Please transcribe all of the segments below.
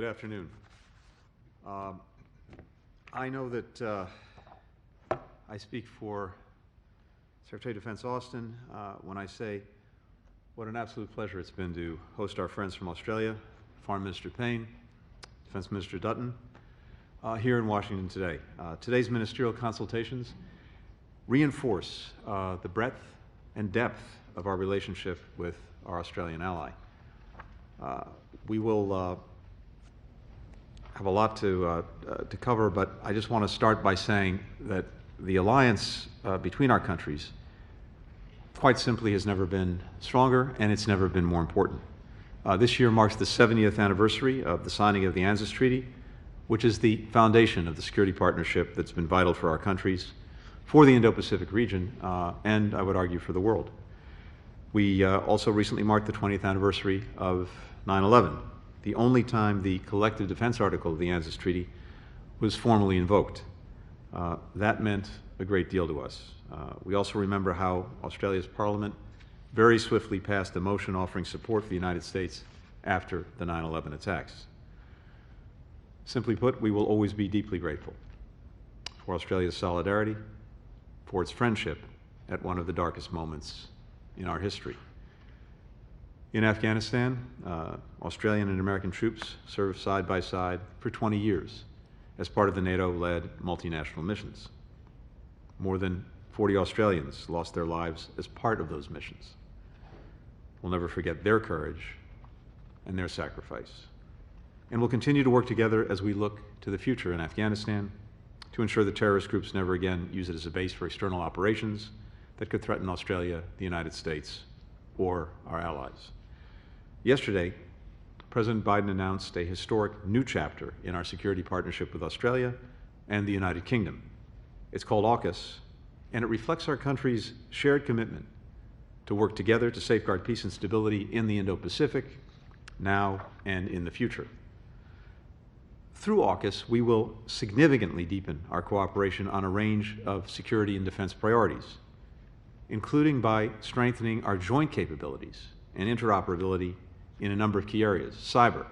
Good afternoon. I know that I speak for Secretary of Defense Austin when I say what an absolute pleasure it's been to host our friends from Australia, Foreign Minister Payne, Defense Minister Dutton, here in Washington today. Today's ministerial consultations reinforce the breadth and depth of our relationship with our Australian ally. We will have a lot to cover, but I just want to start by saying that the alliance between our countries quite simply has never been stronger, and it's never been more important. This year marks the 70th anniversary of the signing of the ANZUS Treaty, which is the foundation of the security partnership that's been vital for our countries, for the Indo-Pacific region, and I would argue for the world. We also recently marked the 20th anniversary of 9/11, the only time the collective defense article of the ANZUS Treaty was formally invoked. That meant a great deal to us. We also remember how Australia's Parliament very swiftly passed a motion offering support for the United States after the 9/11 attacks. Simply put, we will always be deeply grateful for Australia's solidarity, for its friendship at one of the darkest moments in our history. In Afghanistan, Australian and American troops served side by side for 20 years as part of the NATO-led multinational missions. More than 40 Australians lost their lives as part of those missions. We'll never forget their courage and their sacrifice. And we'll continue to work together as we look to the future in Afghanistan to ensure that terrorist groups never again use it as a base for external operations that could threaten Australia, the United States, or our allies. Yesterday, President Biden announced a historic new chapter in our security partnership with Australia and the United Kingdom. It's called AUKUS, and it reflects our country's shared commitment to work together to safeguard peace and stability in the Indo-Pacific, now and in the future. Through AUKUS, we will significantly deepen our cooperation on a range of security and defense priorities, including by strengthening our joint capabilities and interoperability in a number of key areas: cyber,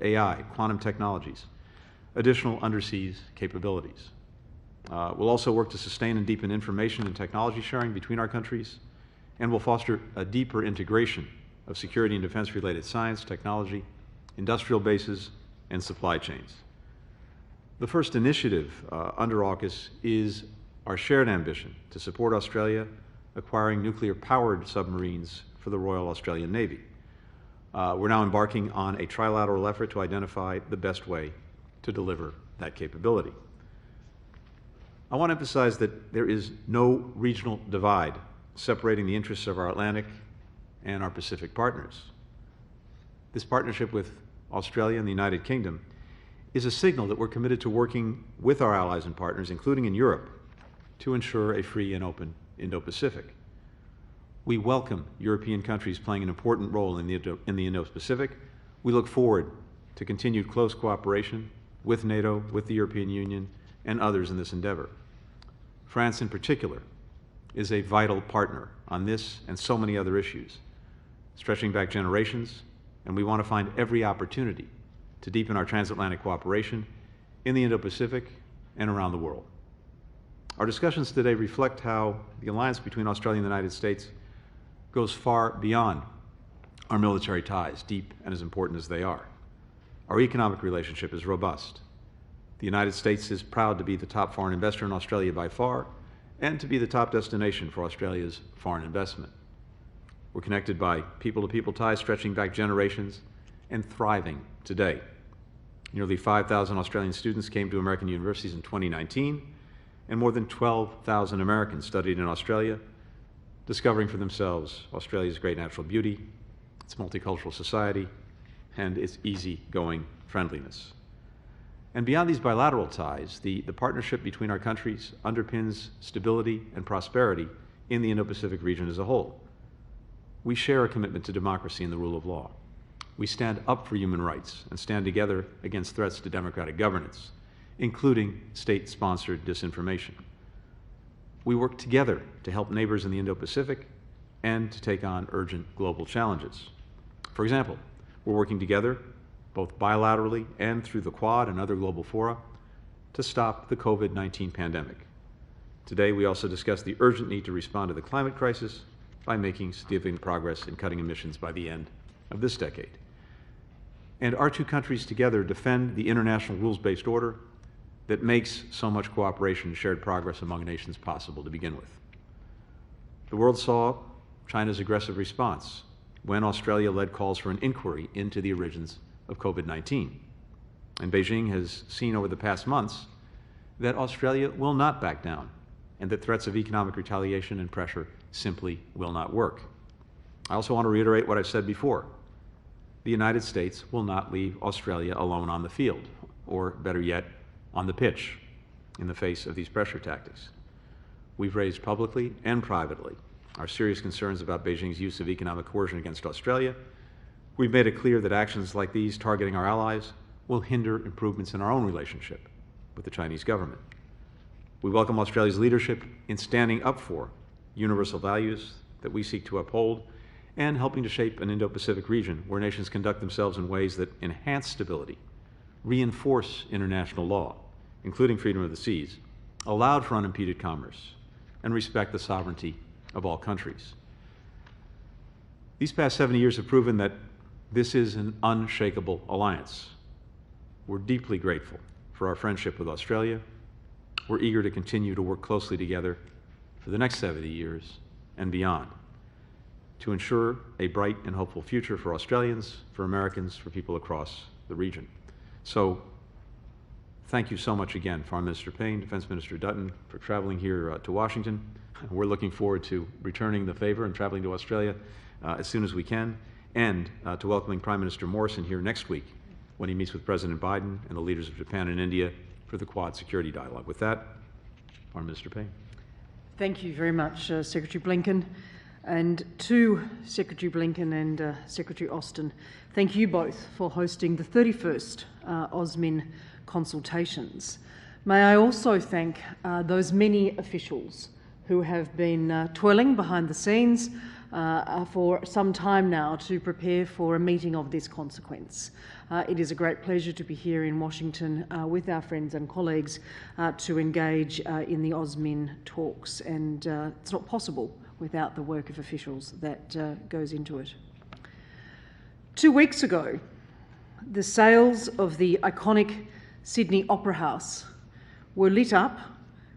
AI, quantum technologies, additional underseas capabilities. We'll also work to sustain and deepen information and technology sharing between our countries, and we'll foster a deeper integration of security and defense-related science, technology, industrial bases, and supply chains. The first initiative under AUKUS is our shared ambition to support Australia acquiring nuclear-powered submarines for the Royal Australian Navy. We're now embarking on a trilateral effort to identify the best way to deliver that capability. I want to emphasize that there is no regional divide separating the interests of our Atlantic and our Pacific partners. This partnership with Australia and the United Kingdom is a signal that we're committed to working with our allies and partners, including in Europe, to ensure a free and open Indo-Pacific. We welcome European countries playing an important role in the Indo-Pacific. We look forward to continued close cooperation with NATO, with the European Union, and others in this endeavor. France, in particular, is a vital partner on this and so many other issues, stretching back generations, and we want to find every opportunity to deepen our transatlantic cooperation in the Indo-Pacific and around the world. Our discussions today reflect how the alliance between Australia and the United States goes far beyond our military ties, deep and as important as they are. Our economic relationship is robust. The United States is proud to be the top foreign investor in Australia by far, and to be the top destination for Australia's foreign investment. We're connected by people-to-people ties stretching back generations and thriving today. Nearly 5,000 Australian students came to American universities in 2019, and more than 12,000 Americans studied in Australia, discovering for themselves Australia's great natural beauty, its multicultural society, and its easygoing friendliness. And beyond these bilateral ties, the partnership between our countries underpins stability and prosperity in the Indo-Pacific region as a whole. We share a commitment to democracy and the rule of law. We stand up for human rights and stand together against threats to democratic governance, including state-sponsored disinformation. We work together to help neighbors in the Indo-Pacific and to take on urgent global challenges. For example, we're working together both bilaterally and through the Quad and other global fora, to stop the COVID-19 pandemic. Today, we also discussed the urgent need to respond to the climate crisis by making significant progress in cutting emissions by the end of this decade. And our two countries together defend the international rules-based order that makes so much cooperation and shared progress among nations possible to begin with. The world saw China's aggressive response when Australia led calls for an inquiry into the origins of COVID-19. And Beijing has seen over the past months that Australia will not back down and that threats of economic retaliation and pressure simply will not work. I also want to reiterate what I've said before. The United States will not leave Australia alone on the field, or better yet, on the pitch, in the face of these pressure tactics. We've raised publicly and privately our serious concerns about Beijing's use of economic coercion against Australia. We've made it clear that actions like these targeting our allies will hinder improvements in our own relationship with the Chinese government. We welcome Australia's leadership in standing up for universal values that we seek to uphold and helping to shape an Indo-Pacific region where nations conduct themselves in ways that enhance stability, reinforce international law, including freedom of the seas, allowed for unimpeded commerce, and respect the sovereignty of all countries. These past 70 years have proven that this is an unshakable alliance. We're deeply grateful for our friendship with Australia. We're eager to continue to work closely together for the next 70 years and beyond to ensure a bright and hopeful future for Australians, for Americans, for people across the region. So, thank you so much again, Foreign Minister Payne, Defense Minister Dutton, for traveling here to Washington. We're looking forward to returning the favor and traveling to Australia as soon as we can, and to welcoming Prime Minister Morrison here next week when he meets with President Biden and the leaders of Japan and India for the Quad Security Dialogue. With that, Foreign Minister Payne. Thank you very much, Secretary Blinken. And to Secretary Blinken and Secretary Austin, thank you both for hosting the 31st AUSMIN consultations. May I also thank those many officials who have been toiling behind the scenes for some time now to prepare for a meeting of this consequence. It is a great pleasure to be here in Washington with our friends and colleagues to engage in the AUSMIN talks, and it's not possible without the work of officials that goes into it. 2 weeks ago, the sails of the iconic Sydney Opera House were lit up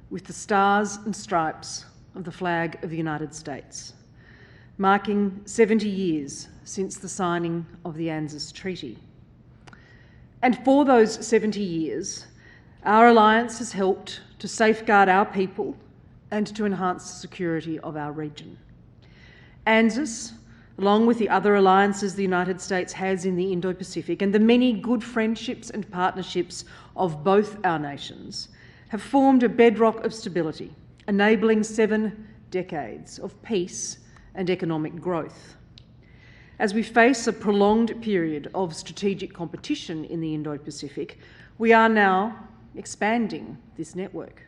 with the stars and stripes of the flag of the United States, marking 70 years since the signing of the ANZUS Treaty. And for those 70 years, our alliance has helped to safeguard our people and to enhance the security of our region. ANZUS, along with the other alliances the United States has in the Indo-Pacific and the many good friendships and partnerships of both our nations, have formed a bedrock of stability, enabling 7 decades of peace and economic growth. As we face a prolonged period of strategic competition in the Indo-Pacific, we are now expanding this network.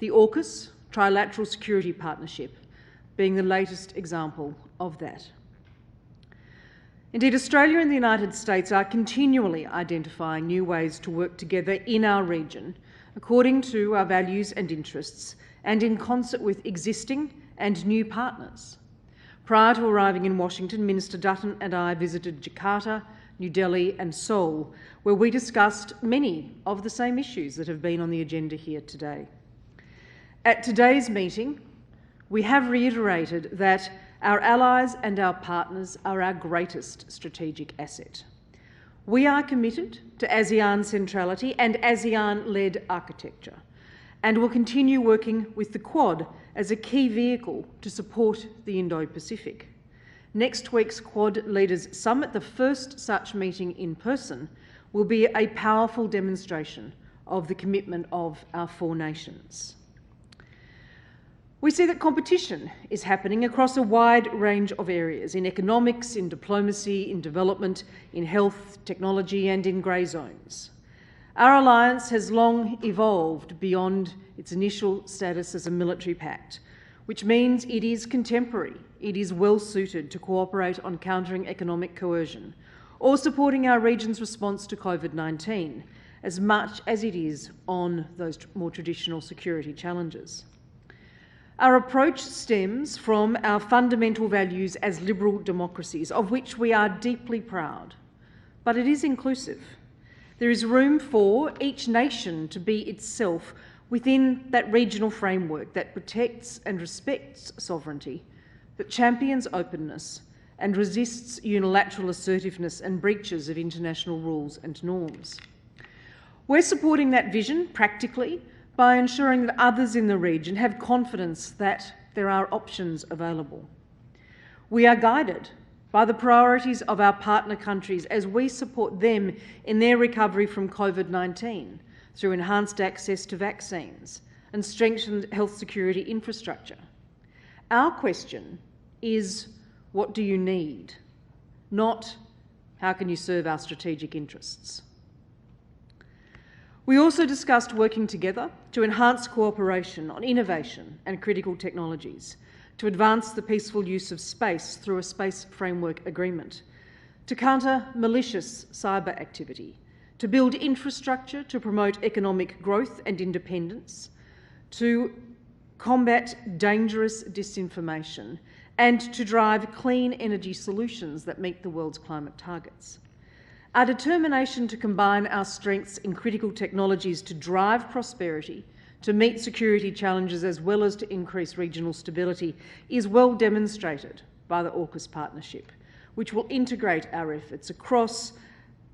The AUKUS Trilateral Security Partnership being the latest example of that. Indeed, Australia and the United States are continually identifying new ways to work together in our region according to our values and interests and in concert with existing and new partners. Prior to arriving in Washington, Minister Dutton and I visited Jakarta, New Delhi and Seoul, where we discussed many of the same issues that have been on the agenda here today. At today's meeting, we have reiterated that our allies and our partners are our greatest strategic asset. We are committed to ASEAN centrality and ASEAN-led architecture, and will continue working with the Quad as a key vehicle to support the Indo-Pacific. Next week's Quad Leaders Summit, the first such meeting in person, will be a powerful demonstration of the commitment of our 4 nations. We see that competition is happening across a wide range of areas, in economics, in diplomacy, in development, in health, technology and in grey zones. Our alliance has long evolved beyond its initial status as a military pact, which means it is contemporary, it is well suited to cooperate on countering economic coercion, or supporting our region's response to COVID-19, as much as it is on those more traditional security challenges. Our approach stems from our fundamental values as liberal democracies, of which we are deeply proud, but it is inclusive. There is room for each nation to be itself within that regional framework that protects and respects sovereignty, that champions openness and resists unilateral assertiveness and breaches of international rules and norms. We're supporting that vision practically by ensuring that others in the region have confidence that there are options available. We are guided by the priorities of our partner countries as we support them in their recovery from COVID-19 through enhanced access to vaccines and strengthened health security infrastructure. Our question is, what do you need? Not, how can you serve our strategic interests? We also discussed working together to enhance cooperation on innovation and critical technologies, to advance the peaceful use of space through a space framework agreement, to counter malicious cyber activity, to build infrastructure to promote economic growth and independence, to combat dangerous disinformation, and to drive clean energy solutions that meet the world's climate targets. Our determination to combine our strengths in critical technologies to drive prosperity, to meet security challenges as well as to increase regional stability is well demonstrated by the AUKUS partnership, which will integrate our efforts across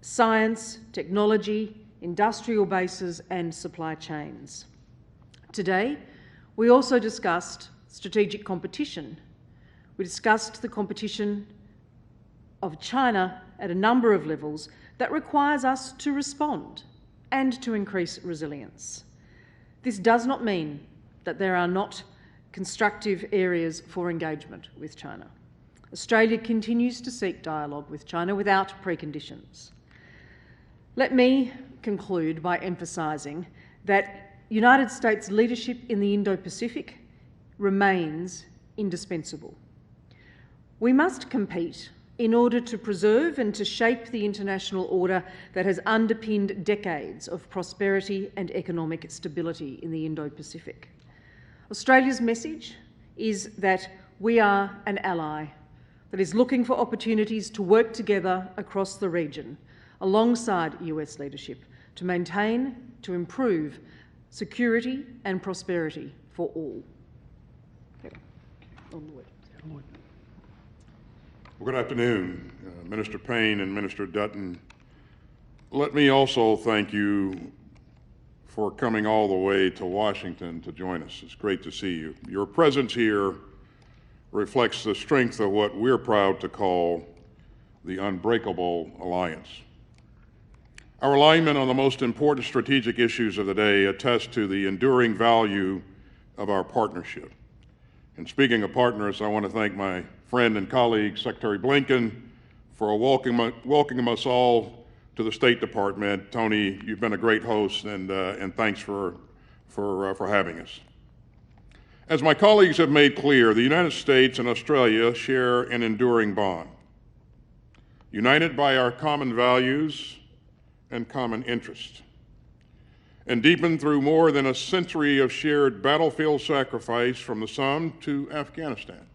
science, technology, industrial bases and supply chains. Today, we also discussed strategic competition. We discussed the competition of China at a number of levels that requires us to respond and to increase resilience. This does not mean that there are not constructive areas for engagement with China. Australia continues to seek dialogue with China without preconditions. Let me conclude by emphasising that United States leadership in the Indo-Pacific remains indispensable. We must compete in order to preserve and to shape the international order that has underpinned decades of prosperity and economic stability in the Indo-Pacific. Australia's message is that we are an ally that is looking for opportunities to work together across the region, alongside US leadership, to maintain, to improve security and prosperity for all. Well, good afternoon, Minister Payne and Minister Dutton. Let me also thank you for coming all the way to Washington to join us. It's great to see you. Your presence here reflects the strength of what we're proud to call the unbreakable alliance. Our alignment on the most important strategic issues of the day attests to the enduring value of our partnership. And speaking of partners, I want to thank my friend and colleague, Secretary Blinken, for welcoming us all to the State Department. Tony, you've been a great host, and thanks for having us. As my colleagues have made clear, the United States and Australia share an enduring bond, united by our common values and common interests, and deepened through more than a century of shared battlefield sacrifice from the Somme to Afghanistan.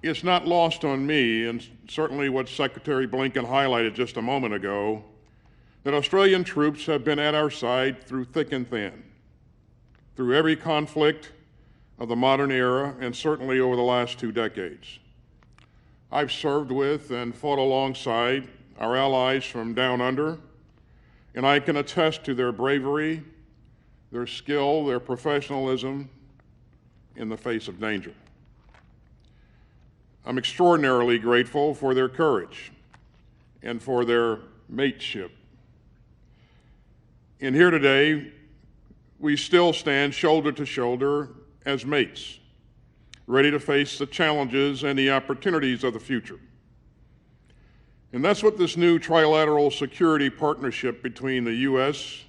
It's not lost on me, and certainly what Secretary Blinken highlighted just a moment ago, that Australian troops have been at our side through thick and thin, through every conflict of the modern era, and certainly over the last 2 decades. I've served with and fought alongside our allies from down under, and I can attest to their bravery, their skill, their professionalism in the face of danger. I'm extraordinarily grateful for their courage and for their mateship. And here today, we still stand shoulder to shoulder as mates, ready to face the challenges and the opportunities of the future. And that's what this new trilateral security partnership between the US,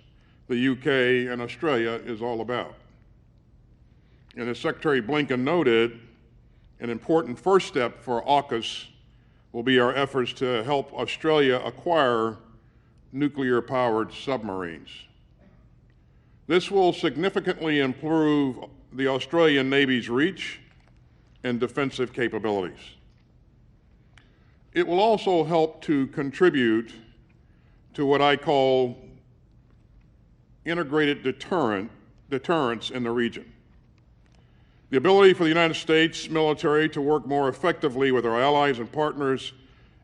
the UK, and Australia is all about. And as Secretary Blinken noted, an important first step for AUKUS will be our efforts to help Australia acquire nuclear-powered submarines. This will significantly improve the Australian Navy's reach and defensive capabilities. It will also help to contribute to what I call integrated deterrence in the region. The ability for the United States military to work more effectively with our allies and partners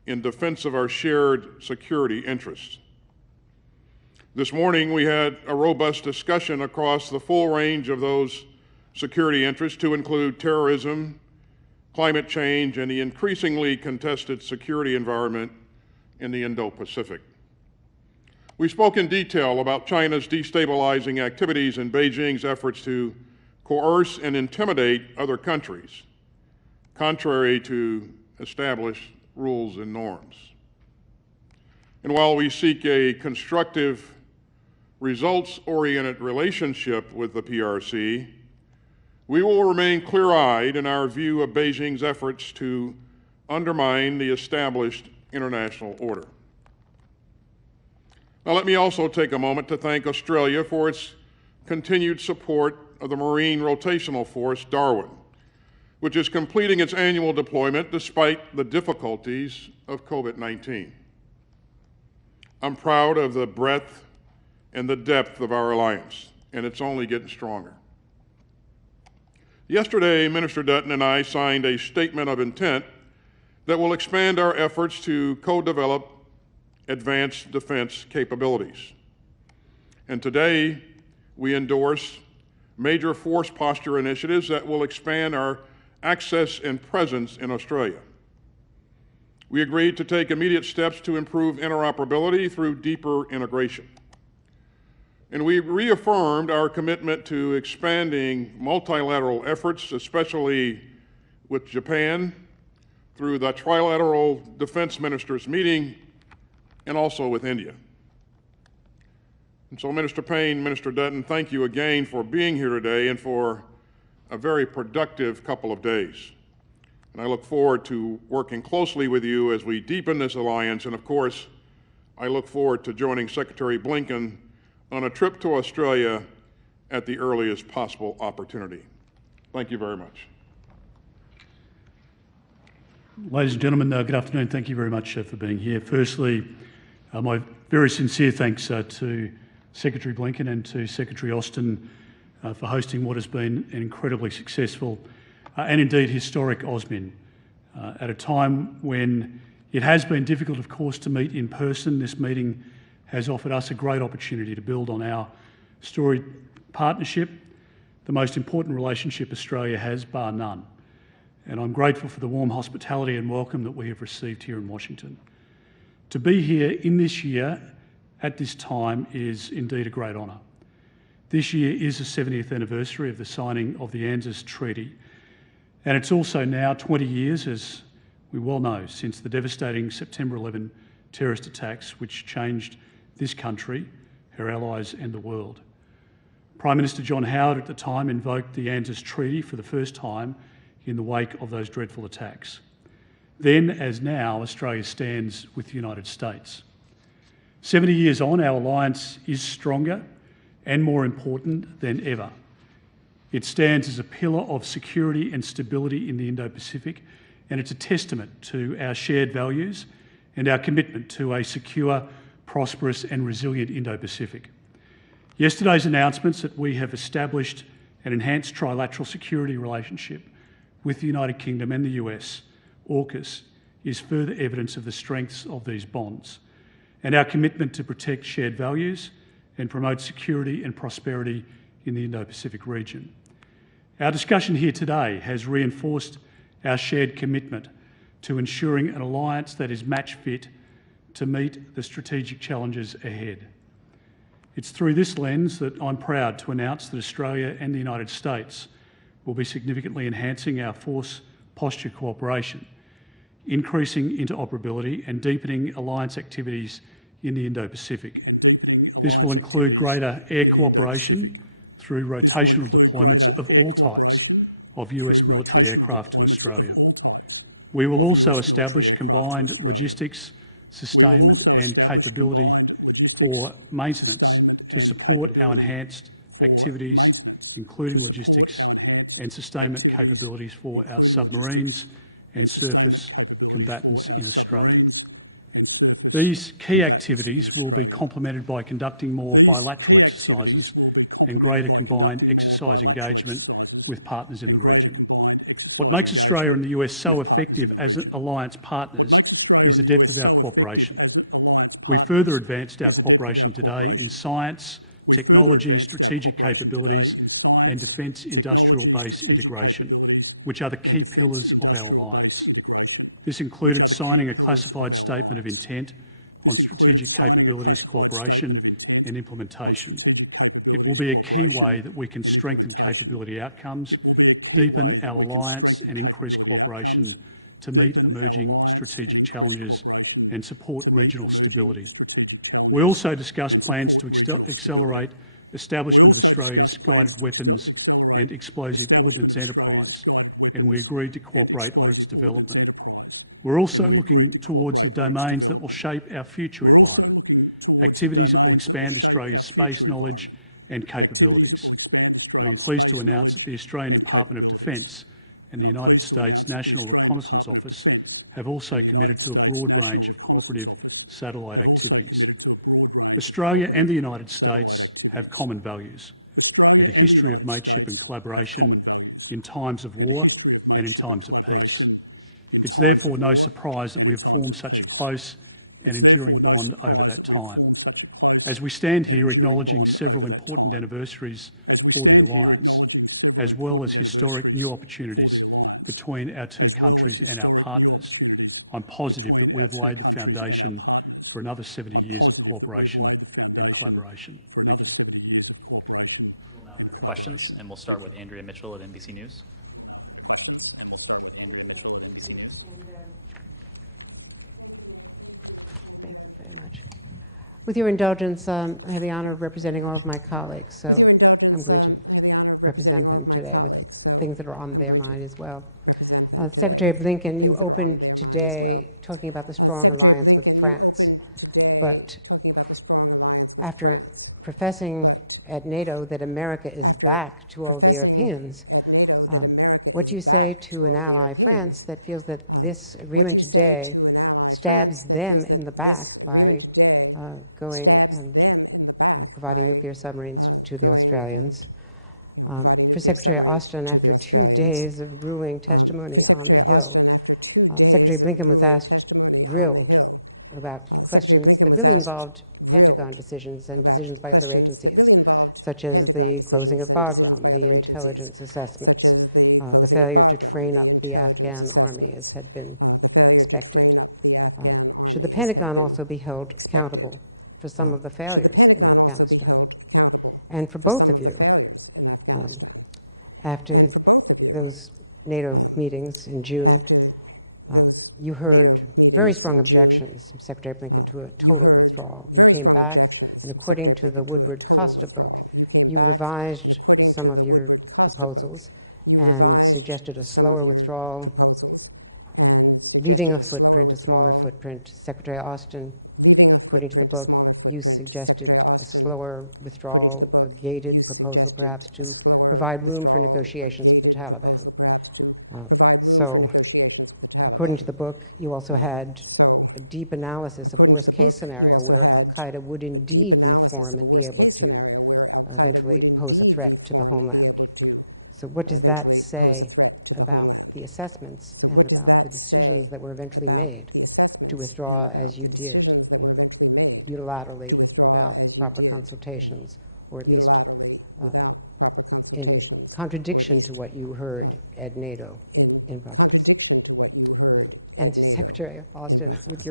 in defense of our shared security interests. This morning, we had a robust discussion across the full range of those security interests to include terrorism, climate change, and the increasingly contested security environment in the Indo-Pacific. We spoke in detail about China's destabilizing activities and Beijing's efforts to coerce and intimidate other countries, contrary to established rules and norms. And while we seek a constructive, results-oriented relationship with the PRC, we will remain clear-eyed in our view of Beijing's efforts to undermine the established international order. Now, let me also take a moment to thank Australia for its continued support of the Marine Rotational Force, Darwin, which is completing its annual deployment despite the difficulties of COVID-19. I'm proud of the breadth and the depth of our alliance, and it's only getting stronger. Yesterday, Minister Dutton and I signed a statement of intent that will expand our efforts to co-develop advanced defense capabilities. And today, we endorse major force posture initiatives that will expand our access and presence in Australia. We agreed to take immediate steps to improve interoperability through deeper integration. And we reaffirmed our commitment to expanding multilateral efforts, especially with Japan, through the Trilateral Defense Ministers meeting, and also with India. And so, Minister Payne, Minister Dutton, thank you again for being here today and for a very productive couple of days. And I look forward to working closely with you as we deepen this alliance. And of course, I look forward to joining Secretary Blinken on a trip to Australia at the earliest possible opportunity. Thank you very much. Ladies and gentlemen, good afternoon. Thank you very much for being here. Firstly, my very sincere thanks to Secretary Blinken and to Secretary Austin for hosting what has been an incredibly successful and indeed historic OSMIN. At a time when it has been difficult, of course, to meet in person, this meeting has offered us a great opportunity to build on our storied partnership, the most important relationship Australia has, bar none. And I'm grateful for the warm hospitality and welcome that we have received here in Washington. To be here in this year, at this time, is indeed a great honour. This year is the 70th anniversary of the signing of the ANZUS Treaty, and it's also now 20 years, as we well know, since the devastating September 11 terrorist attacks which changed this country, her allies and the world. Prime Minister John Howard at the time invoked the ANZUS Treaty for the first time in the wake of those dreadful attacks. Then, as now, Australia stands with the United States. 70 years on, our alliance is stronger and more important than ever. It stands as a pillar of security and stability in the Indo-Pacific, and it's a testament to our shared values and our commitment to a secure, prosperous and resilient Indo-Pacific. Yesterday's announcements that we have established an enhanced trilateral security relationship with the United Kingdom and the US, AUKUS, is further evidence of the strengths of these bonds and our commitment to protect shared values and promote security and prosperity in the Indo-Pacific region. Our discussion here today has reinforced our shared commitment to ensuring an alliance that is match fit to meet the strategic challenges ahead. It's through this lens that I'm proud to announce that Australia and the United States will be significantly enhancing our force posture cooperation, increasing interoperability and deepening alliance activities in the Indo-Pacific. This will include greater air cooperation through rotational deployments of all types of US military aircraft to Australia. We will also establish combined logistics, sustainment and capability for maintenance to support our enhanced activities, including logistics and sustainment capabilities for our submarines and surface combatants in Australia. These key activities will be complemented by conducting more bilateral exercises and greater combined exercise engagement with partners in the region. What makes Australia and the US so effective as alliance partners is the depth of our cooperation. We further advanced our cooperation today in science, technology, strategic capabilities and defence industrial base integration, which are the key pillars of our alliance. This included signing a classified statement of intent on strategic capabilities cooperation and implementation. It will be a key way that we can strengthen capability outcomes, deepen our alliance and increase cooperation to meet emerging strategic challenges and support regional stability. We also discussed plans to accelerate establishment of Australia's guided weapons and explosive ordnance enterprise, and we agreed to cooperate on its development. We're also looking towards the domains that will shape our future environment, activities that will expand Australia's space knowledge and capabilities. And I'm pleased to announce that the Australian Department of Defence and the United States National Reconnaissance Office have also committed to a broad range of cooperative satellite activities. Australia and the United States have common values and a history of mateship and collaboration in times of war and in times of peace. It's therefore no surprise that we have formed such a close and enduring bond over that time. As we stand here acknowledging several important anniversaries for the alliance, as well as historic new opportunities between our two countries and our partners, I'm positive that we've laid the foundation for another 70 years of cooperation and collaboration. And we'll start with Andrea Mitchell at NBC News. We'll now turn to questions, and we'll start with Andrea Mitchell at NBC News. With your indulgence, I have the honor of representing all of my colleagues. With your indulgence, I have the honor of representing all of my colleagues. So I'm going to represent them today. Secretary Blinken, things that are on their mind as well. Secretary Blinken, you opened today talking about the strong alliance with France. But at NATO that America is back to all the Europeans. At NATO that America is back to all the Europeans. What do you say to an ally, France, that feels that this agreement today stabs them in the back by going and providing nuclear submarines to the Australians? For Secretary Austin, after 2 days of grueling testimony on the Hill, Secretary Blinken was grilled about questions that really involved Pentagon decisions and decisions by other agencies, such as the closing of Bagram, the intelligence assessments, the failure to train up the Afghan army as had been expected. Should the Pentagon also be held accountable for some of the failures in Afghanistan? And for both of you, after those NATO meetings in June, you heard very strong objections from Secretary Blinken to a total withdrawal. You came back, and according to the Woodward-Costa book, you revised some of your proposals and suggested a slower withdrawal, leaving a footprint, a smaller footprint. Secretary Austin, according to the book, you suggested a slower withdrawal, a gated proposal perhaps to provide room for negotiations with the Taliban. According to the book, you also had according to the book, you also had a deep analysis of a worst-case scenario where al-Qaeda would indeed reform and be able to eventually pose a threat to the homeland. So what does that say about the assessments and about the decisions that were eventually made to withdraw as you did, unilaterally without proper consultations, or at least in contradiction to what you heard at NATO in Brussels?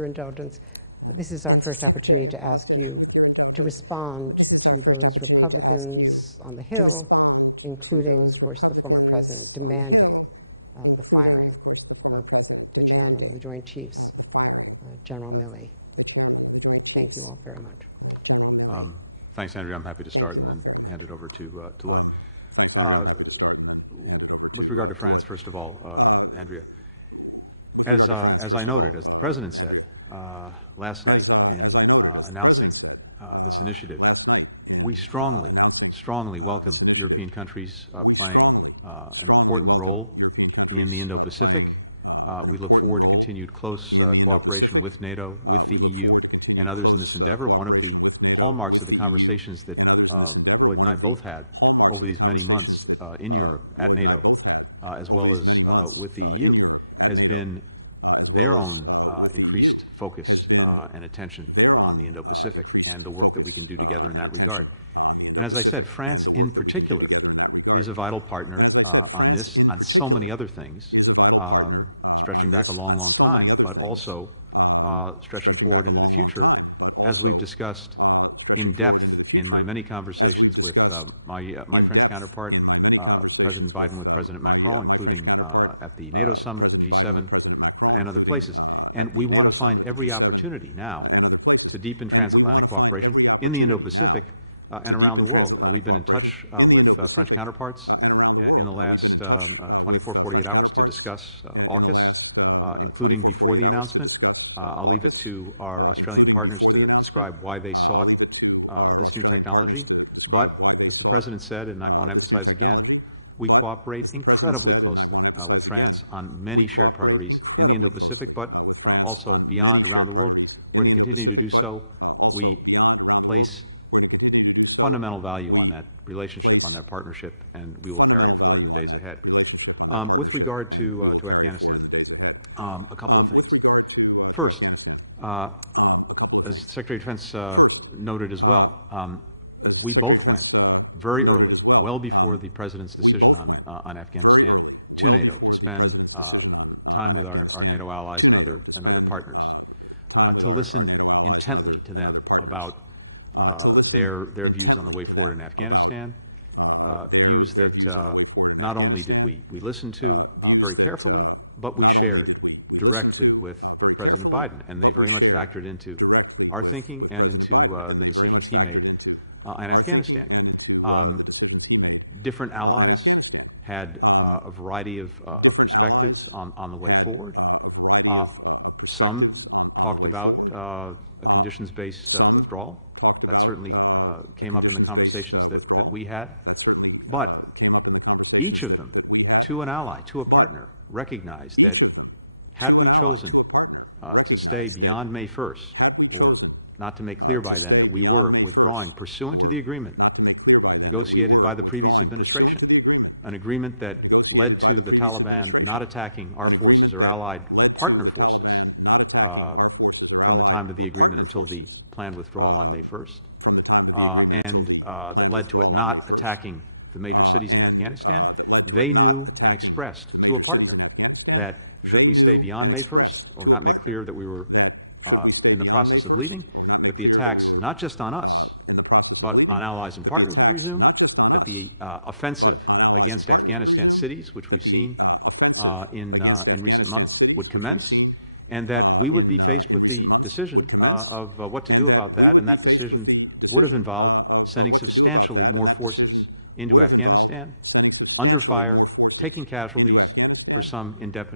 And Secretary Austin, with your indulgence, this is our first opportunity to ask you to respond to those Republicans on the Hill, including, of course, the former president, demanding the firing of the chairman of the Joint Chiefs, General Milley. Thanks, Andrea. I'm happy to start. Thank you all very much. Thanks, Andrea. I'm happy to start and then hand it over to Lloyd. First of all, With regard to France, first of all, Andrea, as I noted, as the President said last night in announcing this initiative, we strongly welcome European countries playing an important role in the Indo-Pacific. We look forward to continued close cooperation with NATO, with the EU, and others in this endeavor. One of the hallmarks of the conversations that Lloyd and I both had over these many months in Europe, at NATO, as well as with the EU, has been their own increased focus and attention on the Indo-Pacific and the work that we can do together in that regard. And as I said, France in particular is a vital partner on this, on so many other things, stretching back a long time, but also stretching forward into the future, as we've discussed in depth in my many conversations with my French counterpart, President Biden, with President Macron, including at the NATO summit, at the G7, and other places. And we want to find every opportunity now to deepen transatlantic cooperation in the Indo-Pacific and around the world. We've been in touch with French counterparts in the last 24, 48 hours to discuss AUKUS, including before the announcement. I'll leave it to our Australian partners to describe why they sought this new technology. But, as the President said, and I want to emphasize again, we cooperate incredibly closely with France on many shared priorities in the Indo-Pacific, but also beyond, around the world. We're going to continue to do so. We place fundamental value on that relationship, on that partnership, and we will carry it forward in the days ahead. With regard to Afghanistan, a couple of things. First, as Secretary of Defense noted as well, we both went very early, well before the President's decision on Afghanistan, to NATO to spend time with our NATO allies and other partners. To listen intently to them about their views on the way forward in Afghanistan, views that not only did we listen to very carefully, but we shared directly with President Biden, and they very much factored into our thinking and into the decisions he made in Afghanistan. Different allies had a variety of perspectives on the way forward. Some talked about a conditions-based withdrawal. That certainly came up in the conversations that we had. But each of them, to an ally, to a partner, recognized that had we chosen to stay beyond May 1st, or not to make clear by then that we were withdrawing pursuant to the agreement negotiated by the previous administration, an agreement that led to the Taliban not attacking our forces or allied or partner forces from the time of the agreement until the planned withdrawal on May 1st. And that led to it not attacking the major cities in Afghanistan. They knew and expressed to a partner that should we stay beyond May 1st or not make clear that we were in the process of leaving, that the attacks, not just on us, but on allies and partners would resume, that the offensive against Afghanistan cities, which we've seen in recent months, would commence, and that we would be faced with the decision of what to do about that, and that decision would have involved sending substantially more forces into Afghanistan,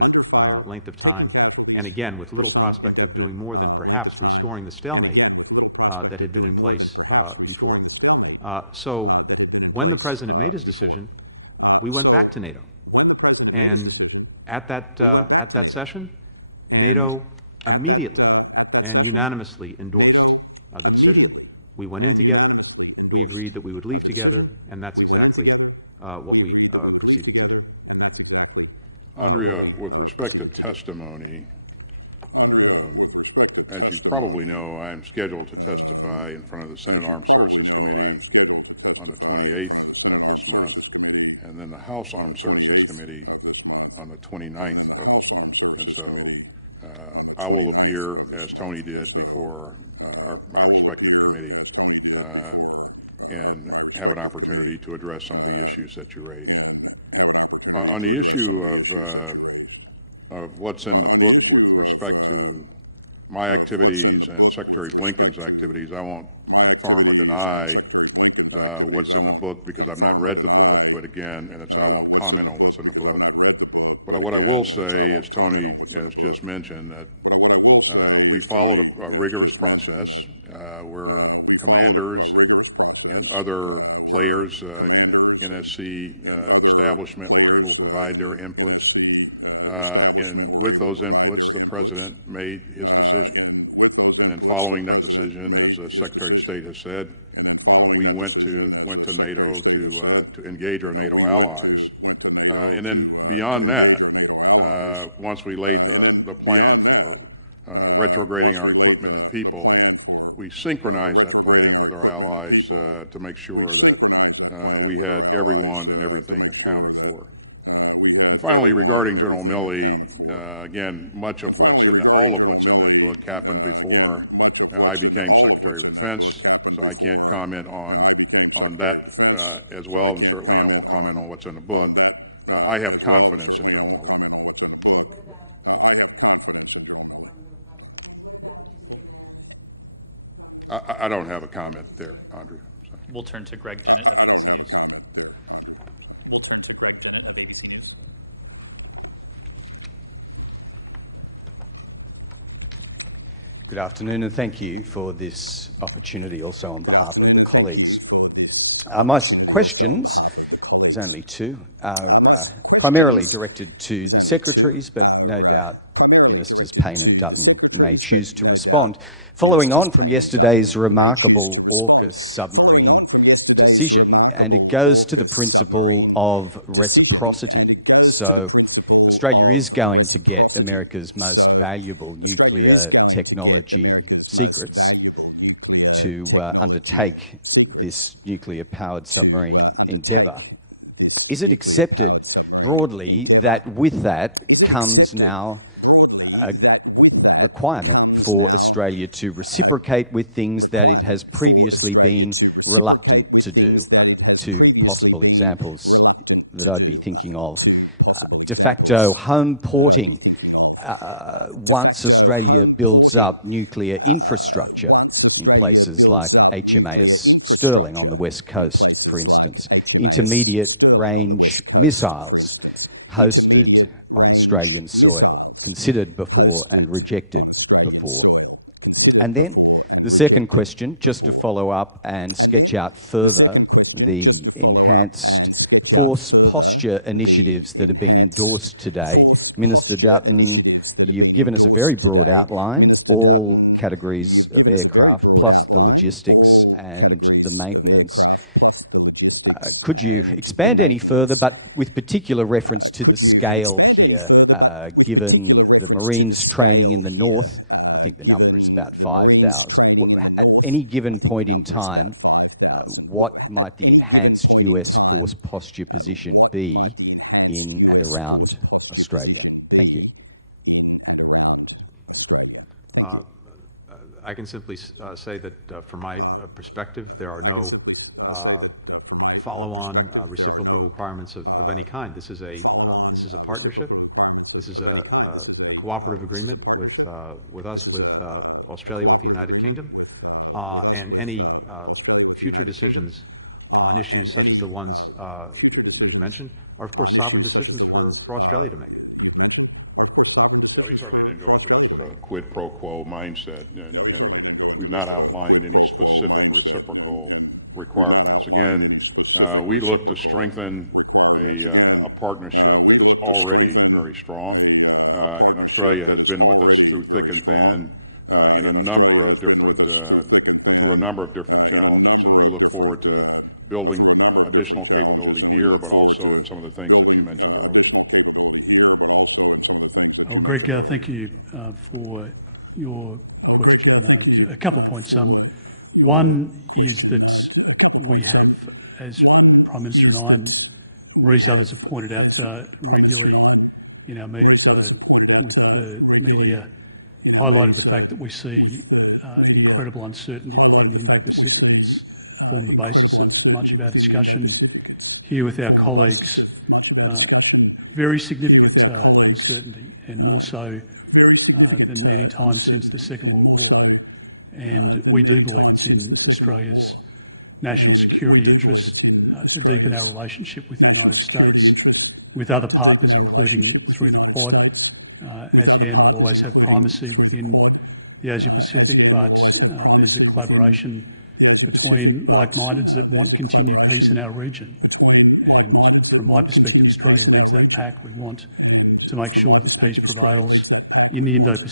under fire, taking casualties for some indefinite length of time, and again, with little prospect of doing more than perhaps restoring the stalemate that had been in place before. So when the President made his decision, we went back to NATO. And at that session, NATO immediately and unanimously endorsed the decision. We went in together, we agreed that we would leave together, and that's exactly what we proceeded to do. Andrea, with respect to testimony, as you probably know, I am scheduled to testify in front of the Senate Armed Services Committee on the 28th of this month, and then the House Armed Services Committee on the 29th of this month. And so I will appear, as Tony did, before my respective committee and have an opportunity to address some of the issues that you raised. On the issue of of what's in the book with respect to my activities and Secretary Blinken's activities. I won't confirm or deny what's in the book because I've not read the book, but again, and so I won't comment on what's in the book. But what I will say, as Tony has just mentioned, that we followed a rigorous process where commanders and other players in the NSC establishment were able to provide their inputs. And with those inputs, the President made his decision. And then following that decision, as the Secretary of State has said, we went to NATO to engage our NATO allies. And then beyond that, once we laid the plan for retrograding our equipment and people, we synchronized that plan with our allies to make sure that we had everyone and everything accounted for. And finally, regarding General Milley, again, much of what's in all of what's in that book happened before I became Secretary of Defense, so I can't comment on that as well, and certainly I won't comment on what's in the book. I have confidence in General Milley. I don't have a comment there, Andrea. We'll turn to Greg. I don't have a comment there, Andrea. Sorry. We'll turn to Greg Jennett of ABC News. Good afternoon, and thank you for this opportunity. Also, on good afternoon, and thank you for this opportunity. Also, on behalf of the colleagues. Only two. My questions is only two. Are primarily directed to the secretaries, but no doubt. Following on from yesterday's remarkable choose to respond. Following on from yesterday's remarkable AUKUS submarine decision, and it goes to the principle of reciprocity. So Australia is going to get America's most valuable nuclear technology secrets to undertake this nuclear-powered submarine endeavour. Is it accepted broadly that with that comes now Australia to reciprocate with things requirement for Australia to reciprocate with things that it has previously been reluctant to do? Two possible examples that I'd be thinking of. De facto home porting nuclear infrastructure. Once Australia builds up nuclear infrastructure in places like HMAS Sterling on the west coast, for instance, intermediate range missiles hosted on Australian soil, considered before and rejected before. Just to follow up and sketch out further. The second question, just to follow up and sketch out further the enhanced force posture initiatives that have been endorsed today. Minister Dutton, you've given us a very broad outline, all categories of aircraft plus the logistics and the maintenance. But with particular reference to could you expand any further, but with particular reference to the scale here, given the Marines training in the north, I think the number is about 5,000. At any given point in time, what might the enhanced US force posture position be in and around Australia? Thank you. I can simply say that from my perspective, there are. I can simply say that from my perspective, there are no follow-on reciprocal requirements of any kind. This is a partnership. This is a cooperative agreement with us, with Australia, with the United Kingdom, and any future decisions on issues such as the ones you've mentioned are, of course, sovereign decisions for Australia to make. Quid pro quo mindset. Yeah, we certainly didn't go into this with a quid pro quo mindset, and we've not outlined any specific reciprocal requirements. Again, we look to strengthen a partnership that is already very strong. And Australia has been with us through thick and thin in a number of different, through a number of different challenges, and we look forward to building additional capability here, but also in some of the things that you mentioned earlier. Thank you for your. Greg, thank you for your question. A couple of points. One is that we have, as the Prime Minister and I and Maurice others have pointed out regularly in our meetings with the media, highlighted the fact that we see incredible uncertainty within the Indo-Pacific. It's formed the basis of much of our discussion here with our colleagues very significant uncertainty, and more so than any time since the Second World War. And we do believe it's in Australia's national security interests to deepen our relationship with the United States, with other partners, including through the Quad. ASEAN will always have primacy within the Asia-Pacific, but there's a collaboration between like-mindeds that want continued peace in our region. And from my perspective, Australia leads that pack. We want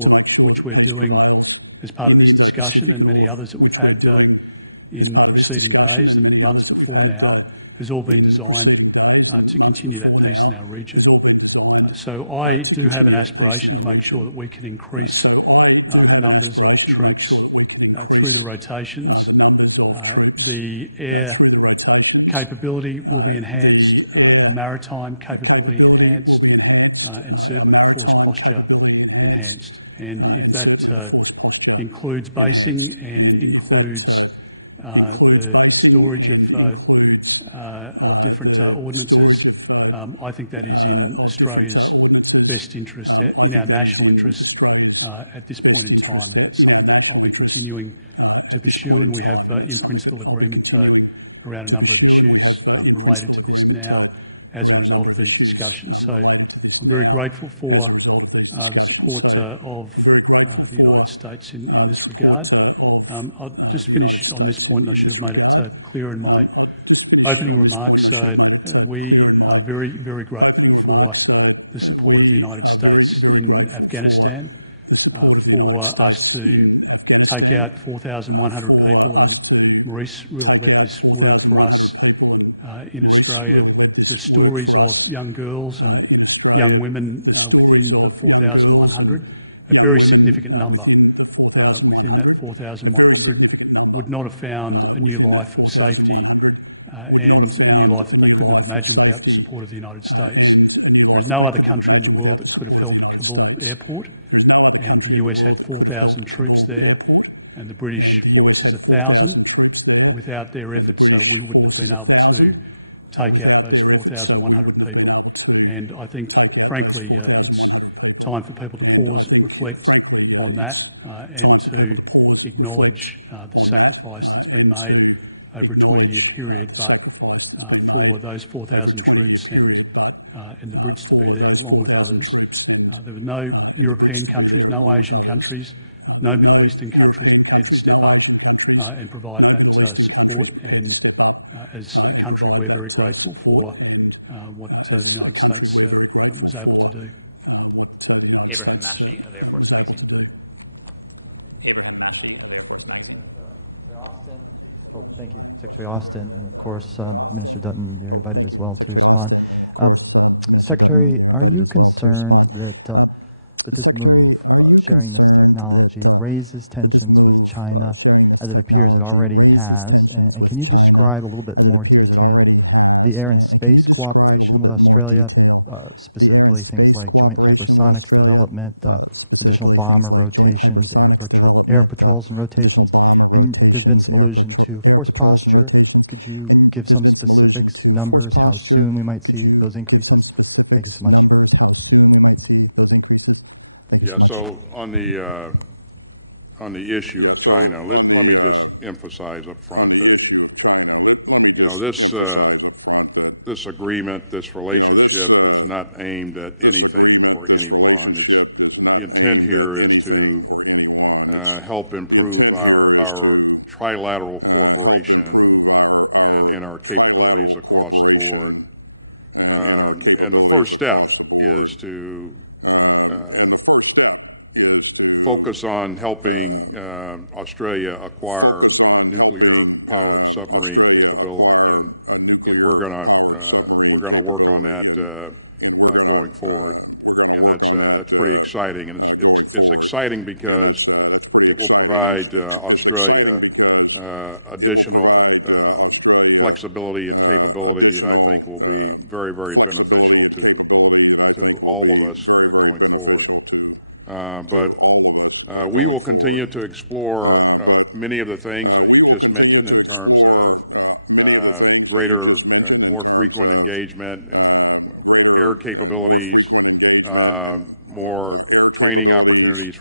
to make sure that peace prevails in the Indo-Pacific, and all of which we're doing as part of this discussion and many others that we've had in the preceding days and months before now, has all been designed to continue that peace in our region. So I do have an aspiration to make sure that we can increase the numbers of troops through the rotations. The air capability will be enhanced, our maritime capability enhanced, and certainly the force posture enhanced. And if that includes basing and includes the storage of different ordnances, I think that is in Australia's best interest, in our national interests at this point in time, and that's something that I'll be continuing to pursue. And we have in principle agreement around a number of issues related to this now as a result of these discussions. So I'm very grateful for the support of the United States in this regard. I'll just finish on this point, and I should have made it clear in my opening remarks. We are very, very grateful for the support of the United States in Afghanistan, for us to take out 4,100 people, and Maurice really led this work for us in Australia. The stories of young girls and young women within the 4,100, a very significant number within that 4,100, would not have found a new life of safety and a new life that they couldn't have imagined without the support of the United States. There is no other country in the world that could have held Kabul airport, and the US had 4,000 troops there, and the British forces 1,000. Without their efforts, we wouldn't have been able to take out those 4,100 people. And I think, frankly, it's time for people to pause, reflect on that, and to acknowledge the sacrifice that's been made over a 20-year period. But for those 4,000 troops and the Brits to be there along with others, there are no European countries, no Asian countries, no Middle Eastern countries prepared to step up and provide that support. And as a country, we're very grateful for what the United States was able to do. Abraham Mashi of Air Force Magazine. Thank you, Secretary Austin, and of course, Minister Dutton, you're invited as well to respond. Secretary, are you concerned that this move, sharing this technology, raises tensions with China, as it appears it already has? And can you describe a little bit more detail the air and space cooperation with Australia, specifically things like joint hypersonics development, additional bomber rotations, air patrols and rotations? And there's been some allusion to force posture. Could you give some specifics, numbers, how soon we might see those increases? Thank you so much. So on the issue, on the issue of China, let me just emphasize up front that this agreement, this relationship is not aimed at anything or anyone. It's the intent here is to help improve our trilateral cooperation and our capabilities across the board. And the first step is to focus on helping Australia acquire a nuclear-powered submarine capability, and we're gonna work on that going forward. And that's pretty exciting. And it's exciting because it will provide Australia additional flexibility and capability that I think will be very, very beneficial to all of us going forward. But we will continue to explore many of the things that you just mentioned in terms of greater and more frequent engagement and air capabilities,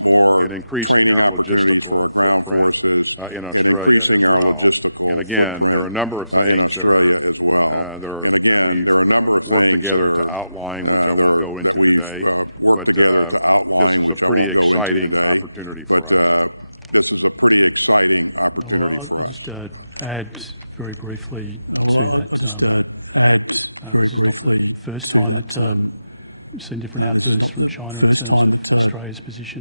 more training opportunities for our ground forces, and increasing our logistical footprint in Australia as well. And again, there are a number of things that we've worked together to outline, which I won't go into today, but this is a pretty exciting opportunity for us. Add very briefly. Well, I'll just add very briefly to that. This is not the first time that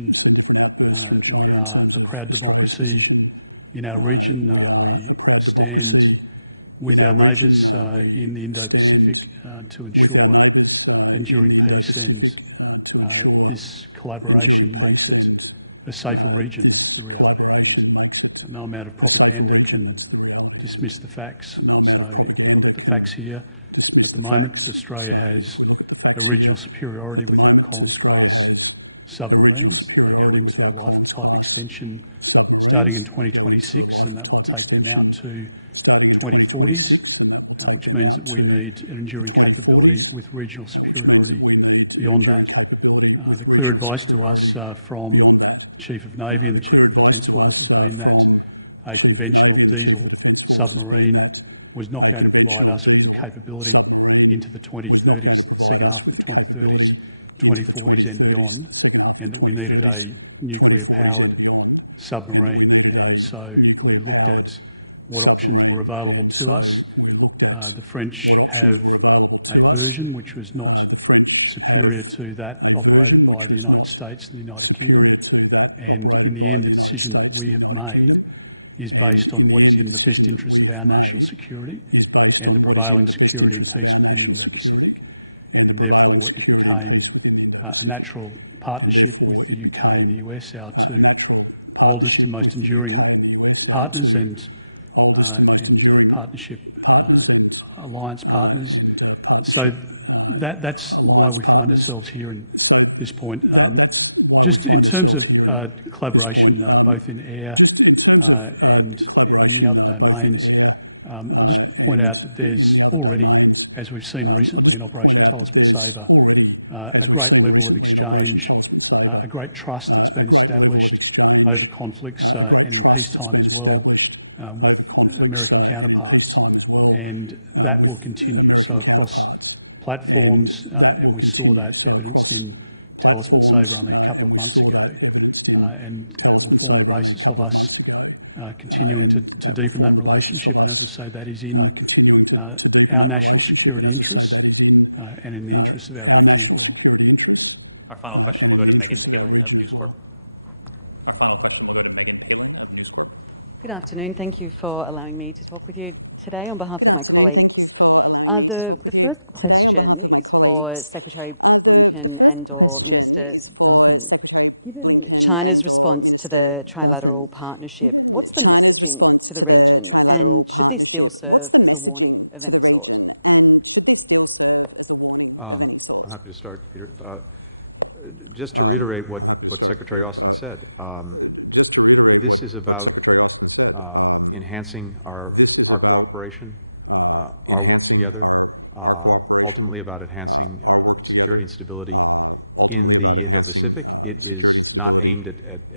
we've seen different outbursts from China in terms of Australia's position. We are a proud democracy in our region. We stand with our neighbours in the Indo-Pacific to ensure enduring peace, and this collaboration makes it a safer region. That's the reality, and no amount of propaganda can dismiss the facts. So if we look at the facts here, at the moment Australia has a regional superiority with our Collins-class submarines. They go into a life of type extension starting in 2026, and that will take them out to the 2040s, which means that we need an enduring capability with regional superiority beyond that. The clear advice to us from the Chief of Navy and the Chief of the Defence Force has been that a conventional diesel submarine was not going to provide us with the capability into the 2030s, the second half of the 2030s, 2040s and beyond, and that we needed a nuclear-powered submarine. And so we looked at what options were available to us. The French have a version which was not superior to that operated by the United States and the United Kingdom, and in the end the decision that we have made is based on what is in the best interests of our national security and the prevailing security and peace within the Indo-Pacific. And therefore it became a natural partnership with the UK and the US, our two oldest and most enduring partners and partnership alliance partners. So that's why we find ourselves here at this point. Just in terms of collaboration, both in air and in the other domains, I'll just point out that there's already, as we've seen recently in Operation Talisman Sabre, a great level of exchange, a great trust that's been established over conflicts and in peacetime as well with American counterparts, and that will continue. So across platforms, and we saw that evidenced in Talisman Sabre only a couple of months ago, and that will form the basis of us continuing to deepen that relationship. And as I say, that is in our national security interests and in the interests of our region as well. Our final question will go to Megan Palin of News Corp. Good afternoon. Thank you for allowing me to talk with you today on behalf. Good afternoon. Thank you for allowing me to talk with you today on behalf of my colleagues. The first question is for Secretary Blinken and/or Minister Dutton. Given China's response to the trilateral partnership, what's the messaging to the region, and should this deal serve as a warning of any sort? Just to reiterate what, I'm happy to start. Just to reiterate what Secretary Austin said, this is about enhancing our cooperation, our work together, ultimately about enhancing security and stability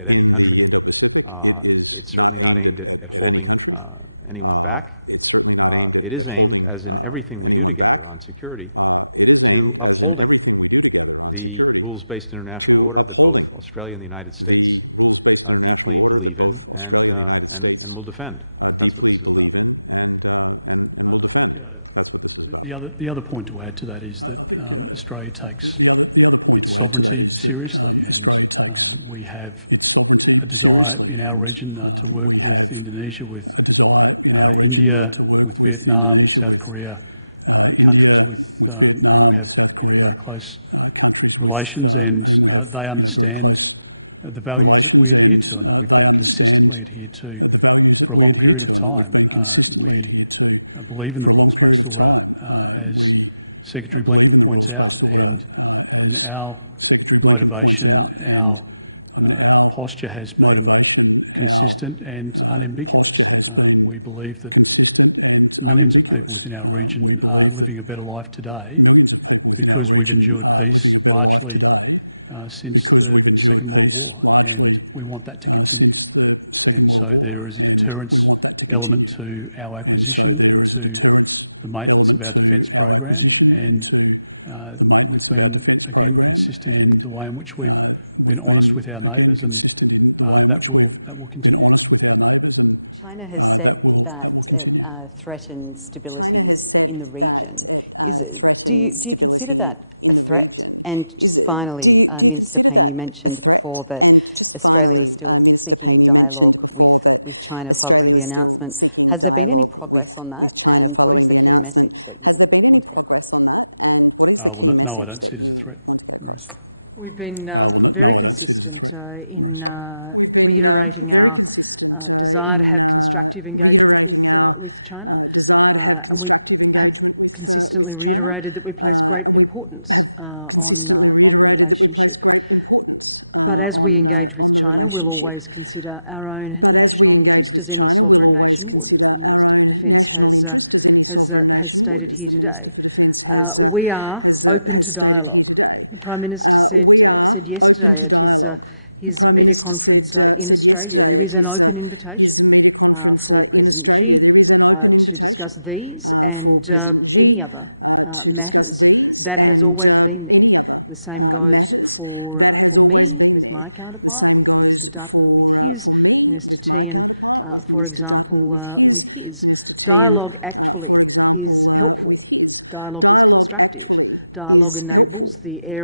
in the Indo-Pacific. It is not aimed at any country. It's certainly not aimed at holding anyone back. It is aimed, as in everything we do together on security, to upholding the rules-based international order that both Australia and the United States deeply believe in and will defend. That's what this is about. The other point to add to that is that I think Australia takes the other point to add to that is that Australia takes its sovereignty seriously, and we have a desire in our region to work with Indonesia, with India, with Vietnam, with South Korea, countries with whom we have very close relations, and they understand the values that we adhere to and that we've been consistently adhered to for a long period of time. We believe in the rules-based order, as Secretary Blinken points out, and I mean, our posture has motivation, our posture has been consistent and unambiguous. We believe that millions of people within our region are living a better life today because we've endured peace largely since the Second World War, and we want that to continue. And so there is a deterrence element to our acquisition and to the maintenance of our defence program, and we've been, again, consistent in the way in which we've been honest with our neighbours, and that will continue. China has said that it threatens stability in the region. Do you consider that a threat? And just finally, Minister Payne, you mentioned before that Australia was still seeking dialogue with China following the announcement. Has there been any progress on that? And what is the key message that you want to get across? Well, no, I don't see it as a threat, Maurice. We've been very consistent in reiterating our desire to have constructive engagement with China, and we have consistently reiterated that we place great importance on the relationship. But as we engage with China, we'll always consider our own national interest, as any sovereign nation would, as the Minister for Defence has stated here today. We are open to dialogue. The Prime Minister said yesterday at his media conference in Australia, there is an open invitation for President Xi to discuss these and any other matters. That has always been there. The same goes for me, with my counterpart, with Minister Dutton, with his, Minister Tehan, for example, with his. Dialogue actually is helpful.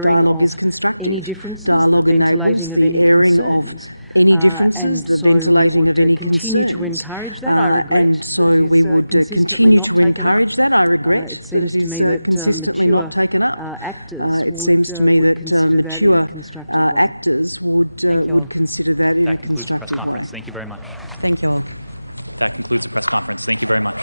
Dialogue is constructive. Dialogue enables the airing of any differences, the ventilating of any concerns, and so we would continue to encourage that. I regret that it is consistently not taken up. It seems to me that mature actors would consider that in a constructive way. Thank you very much. Thank you all. That concludes the press conference. Thank you very much.